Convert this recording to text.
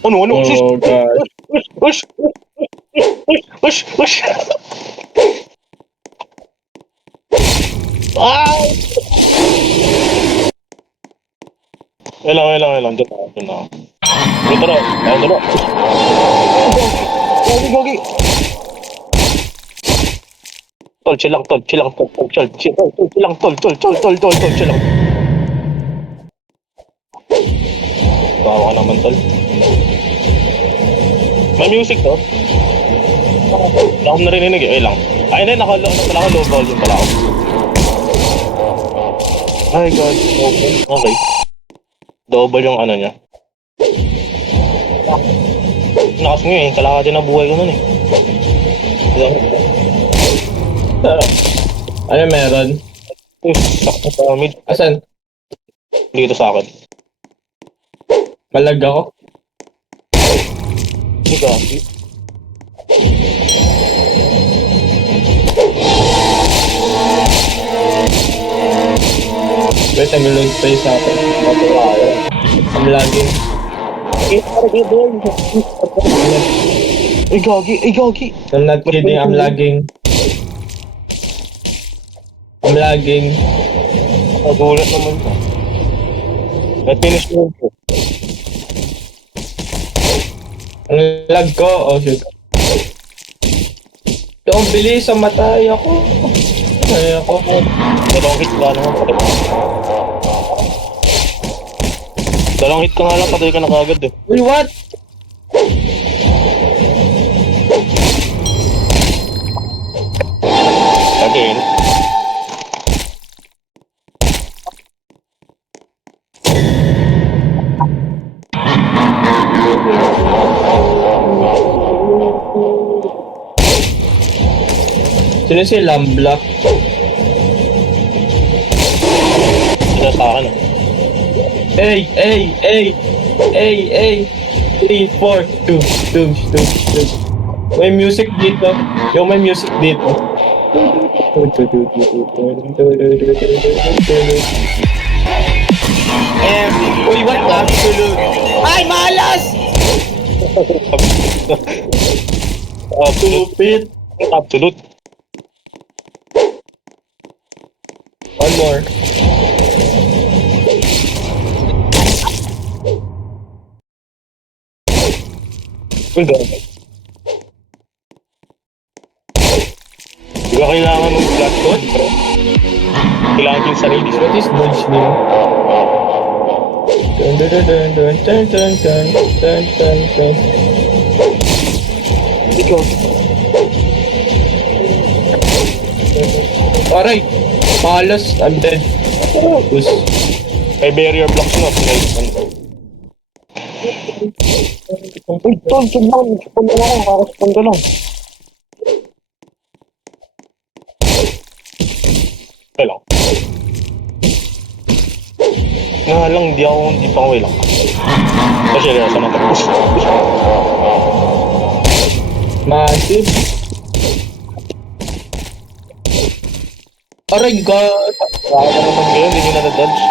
Ano? Shush! Oh god. Ush! Ush! Ush! Ah! Wait lang. Diyan na. Ito na. Ito na. Gogi. Tol, chill lang, tol. Chill lang, tol. Chill lang, tol. Chill lang. Tawa ka naman, tol. May music, to. Wala akong narinig eh. Wait lang. Ay, hindi. Low volume pala ako. Ay, God. Okay. Double yung ano niya. Nakas mo eh. Kalahati na buhay ko nun eh. Ano meron? Sakto sa mid. Asan? Dito sa akin. Malag ako? Hindi ka. Wait, nag-load pa yung sa akin. I'm lagging. Ay, gagi. I'm not kidding, I'm lagging. I'm lagging. Nagulat naman ka. Na-finish mo po. Ang lag ko, oh shit. Ang bilis, matay ako. Ay ako. Dalawang hit ka naman. Dalawang hit ka nga lang, patay ka na kagad eh. Uy, what? Again. Sino si Lamblock? Sila sa akin eh. Hey! 3, 4, 2. May music dito. May music dito. Uy, what the absolute? Ay, malas! Stupid. Absolute. One more. Uy, gagi. Di ba kailangan ng flat code? Kailangan yung sarili. What is dodge name? Dun. Ikaw. Aray! Malas! I'm dead. Us. May barrier blocks na. Uy, tol, tignan. Respond ka lang. Respond ka lang. Okay lang. Nga lang, di pa ako lang. Kasi seryoso na tapos. Massive. Aray, God! Wala ka naman ngayon, hindi nyo na-dodge.